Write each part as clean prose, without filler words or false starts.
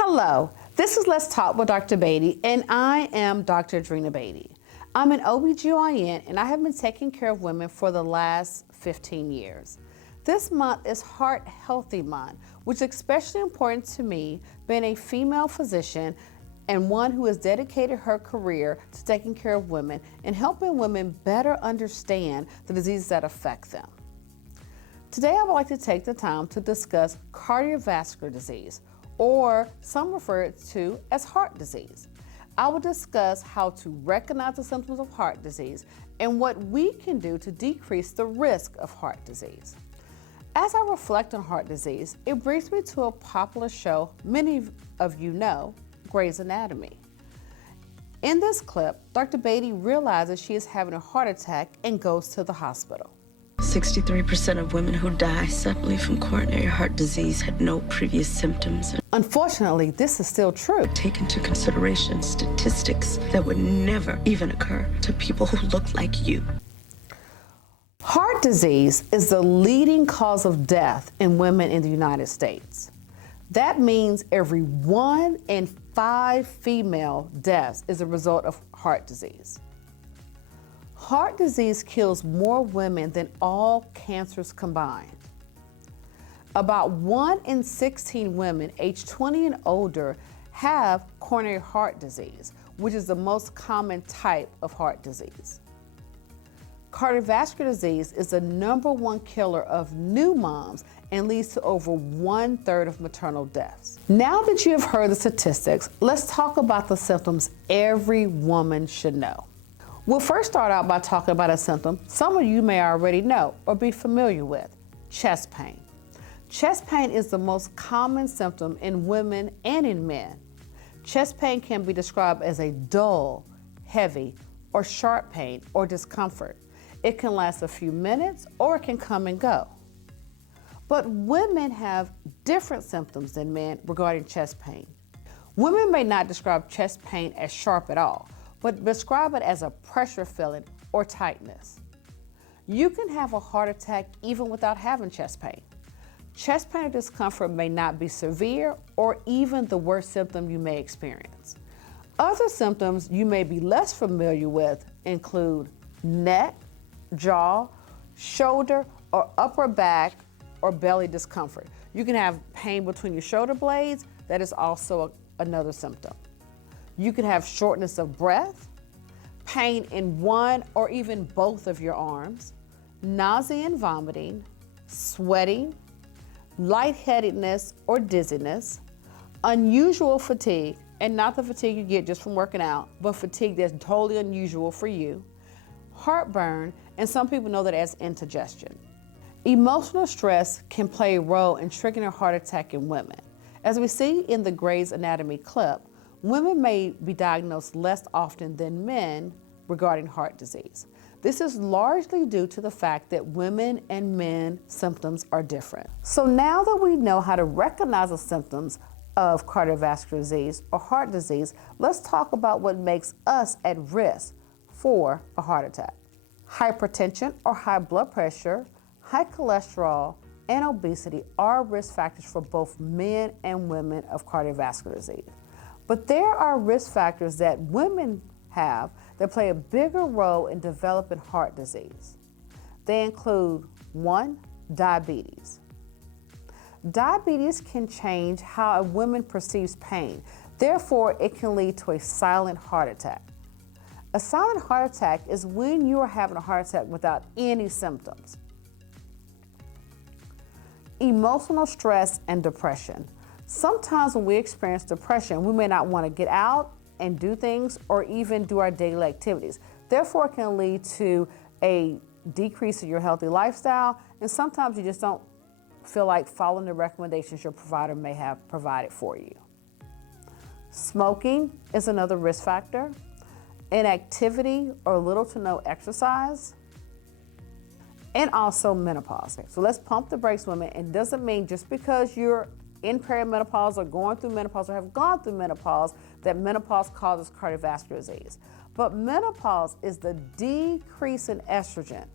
Hello, this is Let's Talk with Dr. Beatty, and I am Dr. Adrena Beatty. I'm an OBGYN, and I have been taking care of women for the last 15 years. This month is Heart Healthy Month, which is especially important to me, being a female physician and one who has dedicated her career to taking care of women and helping women better understand the diseases that affect them. Today, I would like to take the time to discuss cardiovascular disease, or some refer it to as heart disease. I will discuss how to recognize the symptoms of heart disease and what we can do to decrease the risk of heart disease. As I reflect on heart disease, it brings me to a popular show many of you know, Grey's Anatomy. In this clip, Dr. Beatty realizes she is having a heart attack and goes to the hospital. 63% of women who die suddenly from coronary heart disease had no previous symptoms. Unfortunately, this is still true. Take into consideration statistics that would never even occur to people who look like you. Heart disease is the leading cause of death in women in the United States. That means every 1 in 5 female deaths is a result of heart disease. Heart disease kills more women than all cancers combined. About 1 in 16 women aged 20 and older have coronary heart disease, which is the most common type of heart disease. Cardiovascular disease is the #1 killer of new moms and leads to over 1/3 of maternal deaths. Now that you have heard the statistics, let's talk about the symptoms every woman should know. We'll first start out by talking about a symptom some of you may already know or be familiar with: chest pain. Chest pain is the most common symptom in women and in men. Chest pain can be described as a dull, heavy, or sharp pain or discomfort. It can last a few minutes or it can come and go. But women have different symptoms than men regarding chest pain. Women may not describe chest pain as sharp at all, but describe it as a pressure feeling or tightness. You can have a heart attack even without having chest pain. Chest pain or discomfort may not be severe or even the worst symptom you may experience. Other symptoms you may be less familiar with include neck, jaw, shoulder, or upper back or belly discomfort. You can have pain between your shoulder blades. That is also another symptom. You can have shortness of breath, pain in one or even both of your arms, nausea and vomiting, sweating, lightheadedness or dizziness, unusual fatigue, and not the fatigue you get just from working out, but fatigue that's totally unusual for you, heartburn, and some people know that as indigestion. Emotional stress can play a role in triggering a heart attack in women. As we see in the Grey's Anatomy clip, women may be diagnosed less often than men regarding heart disease. This is largely due to the fact that women and men symptoms are different. So now that we know how to recognize the symptoms of cardiovascular disease or heart disease, let's talk about what makes us at risk for a heart attack. Hypertension or high blood pressure, high cholesterol, and obesity are risk factors for both men and women of cardiovascular disease. But there are risk factors that women have that play a bigger role in developing heart disease. They include 1, diabetes. Diabetes can change how a woman perceives pain. Therefore, it can lead to a silent heart attack. A silent heart attack is when you are having a heart attack without any symptoms. Emotional stress and depression. Sometimes when we experience depression, we may not want to get out and do things or even do our daily activities. Therefore, it can lead to a decrease in your healthy lifestyle, and sometimes you just don't feel like following the recommendations your provider may have provided for you. Smoking is another risk factor. Inactivity or little to no exercise, and also menopause. So let's pump the brakes, women. It doesn't mean just because you're in perimenopause or going through menopause or have gone through menopause that menopause causes cardiovascular disease. But menopause is the decrease in estrogen.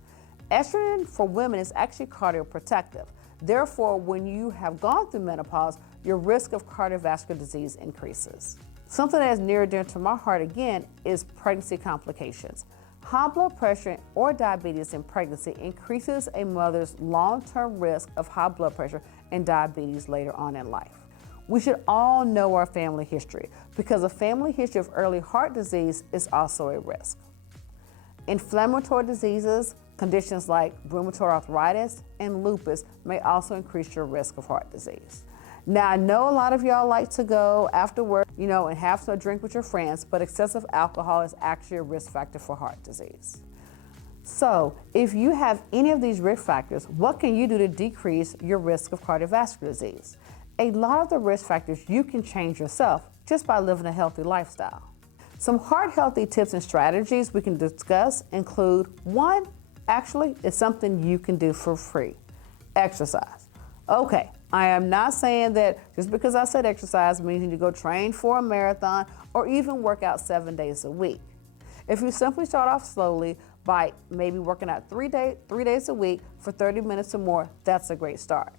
Estrogen for women is actually cardioprotective. Therefore, when you have gone through menopause, your risk of cardiovascular disease increases. Something that is near and dear to my heart again is pregnancy complications. High blood pressure or diabetes in pregnancy increases a mother's long-term risk of high blood pressure and diabetes later on in life. We should all know our family history because a family history of early heart disease is also a risk. Inflammatory diseases, conditions like rheumatoid arthritis and lupus may also increase your risk of heart disease. Now, I know a lot of y'all like to go after work, and have a drink with your friends, but excessive alcohol is actually a risk factor for heart disease. So, if you have any of these risk factors, what can you do to decrease your risk of cardiovascular disease? A lot of the risk factors you can change yourself just by living a healthy lifestyle. Some heart healthy tips and strategies we can discuss include one, actually, it's something you can do for free. Exercise. Okay, I am not saying that just because I said exercise means you need to go train for a marathon or even work out 7 days a week. If you simply start off slowly by maybe working out 3 days a week for 30 minutes or more, that's a great start.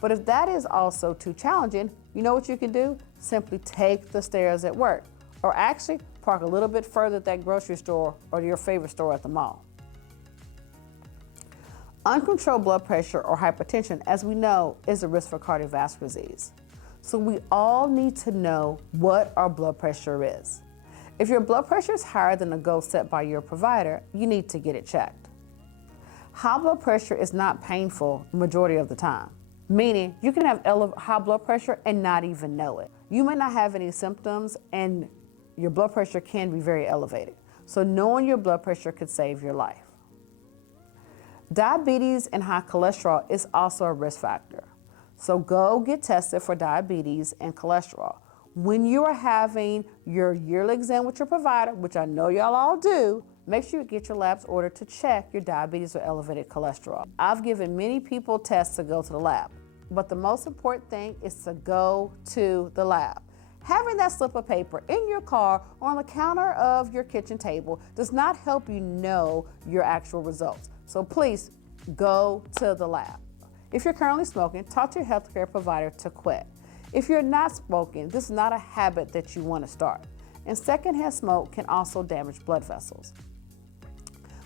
But if that is also too challenging, you know what you can do? Simply take the stairs at work, or actually park a little bit further at that grocery store or your favorite store at the mall. Uncontrolled blood pressure or hypertension, as we know, is a risk for cardiovascular disease. So we all need to know what our blood pressure is. If your blood pressure is higher than the goal set by your provider, you need to get it checked. High blood pressure is not painful the majority of the time, meaning you can have high blood pressure and not even know it. You may not have any symptoms and your blood pressure can be very elevated. So knowing your blood pressure could save your life. Diabetes and high cholesterol is also a risk factor. So go get tested for diabetes and cholesterol. When you are having your yearly exam with your provider, which I know y'all all do, make sure you get your labs ordered to check your diabetes or elevated cholesterol. I've given many people tests to go to the lab, but the most important thing is to go to the lab. Having that slip of paper in your car or on the counter of your kitchen table does not help you know your actual results. So please go to the lab. If you're currently smoking, talk to your healthcare provider to quit. If you're not smoking, this is not a habit that you want to start. And secondhand smoke can also damage blood vessels.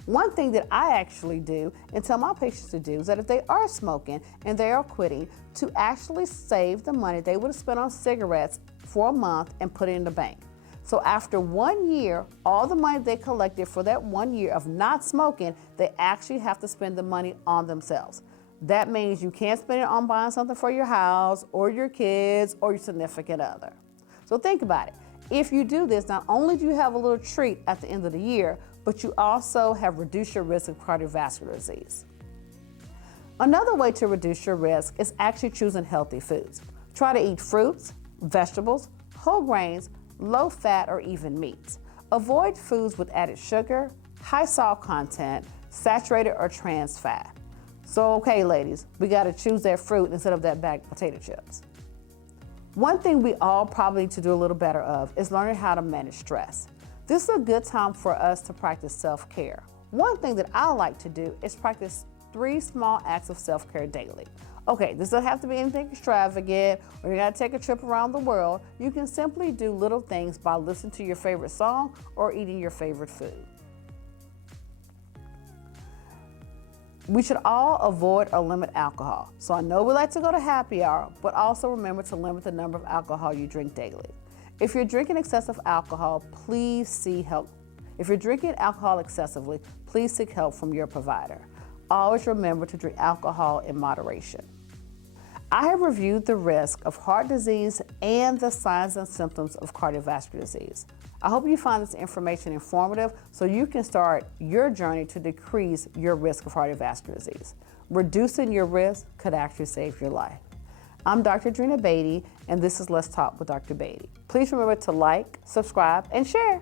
One thing that I actually do and tell my patients to do is that if they are smoking and they are quitting, to actually save the money they would have spent on cigarettes for a month and put it in the bank. So after 1 year, all the money they collected for that 1 year of not smoking, they actually have to spend the money on themselves. That means you can't spend it on buying something for your house or your kids or your significant other. So think about it. If you do this, not only do you have a little treat at the end of the year, but you also have reduced your risk of cardiovascular disease. Another way to reduce your risk is actually choosing healthy foods. Try to eat fruits, vegetables, whole grains, low fat, or even meats. Avoid foods with added sugar, high salt content, saturated or trans fat. So, okay, ladies, we got to choose that fruit instead of that bag of potato chips. One thing we all probably need to do a little better of is learning how to manage stress. This is a good time for us to practice self-care. One thing that I like to do is practice 3 small acts of self-care daily. Okay, this doesn't have to be anything extravagant or you gotta take a trip around the world. You can simply do little things by listening to your favorite song or eating your favorite food. We should all avoid or limit alcohol. So I know we like to go to happy hour, but also remember to limit the number of alcohol you drink daily. If you're drinking excessive alcohol, please seek help. If you're drinking alcohol excessively, please seek help from your provider. Always remember to drink alcohol in moderation. I have reviewed the risk of heart disease and the signs and symptoms of cardiovascular disease. I hope you find this information informative so you can start your journey to decrease your risk of cardiovascular disease. Reducing your risk could actually save your life. I'm Dr. Drina Beatty, and this is Let's Talk with Dr. Beatty. Please remember to like, subscribe, and share.